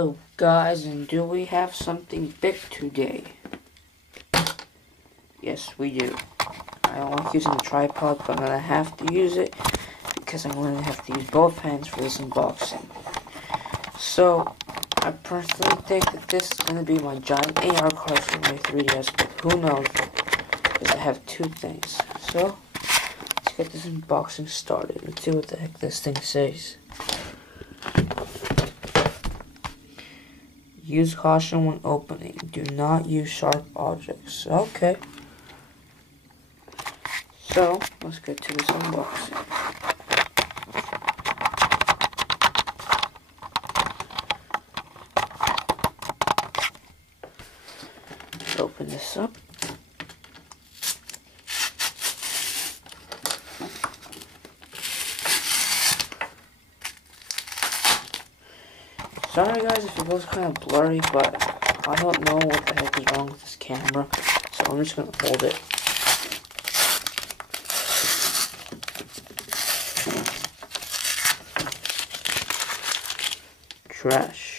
Hello guys, and do we have something big today? Yes, we do. I don't like using the tripod, but I'm gonna have to use it because I'm gonna have to use both hands for this unboxing. So, I personally think that this is gonna be my giant AR card for my 3DS, but who knows? Because I have two things. So, let's get this unboxing started. Let's see what the heck this thing says. Use caution when opening. Do not use sharp objects. Okay. So, let's get to this unboxing. Let's open this up. Sorry guys if it looks kind of blurry, but I don't know what the heck is wrong with this camera, so I'm just going to hold it. Trash.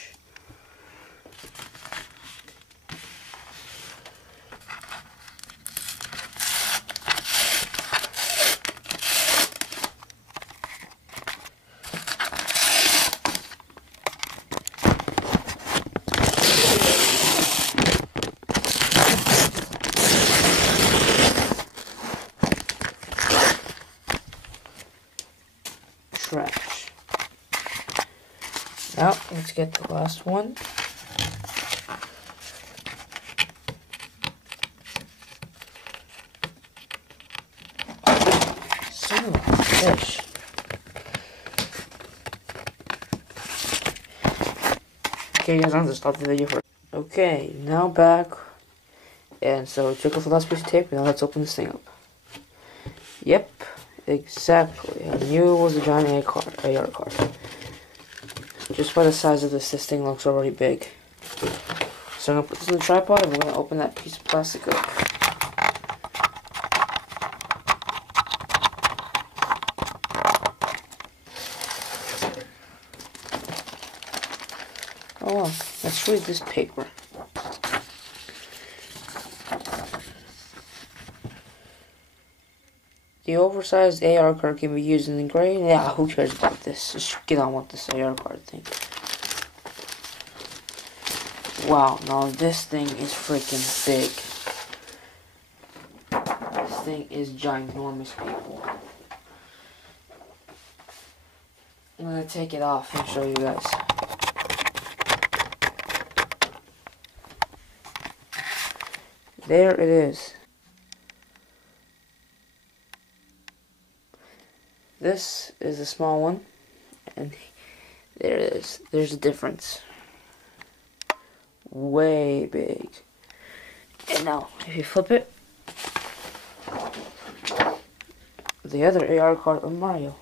Trash. Now, let's get the last one. Son of a fish. Okay guys, I'm gonna stop the video for. Okay, now back. And so, check out the last piece of tape, and now let's open this thing up. Yep. Exactly. I knew it was a giant AR card. Just by the size of this thing looks already big. So I'm going to put this in the tripod and we're going to open that piece of plastic up. Oh well, let's read this paper. The oversized AR card can be used in the gray. Yeah, who cares about this? Just get on with this AR card thing. Wow, now this thing is freaking big. This thing is ginormous, people. I'm gonna take it off and show you guys. There it is. This is a small one, and there it is. There's a difference. Way big. And now, if you flip it, the other AR card of Mario.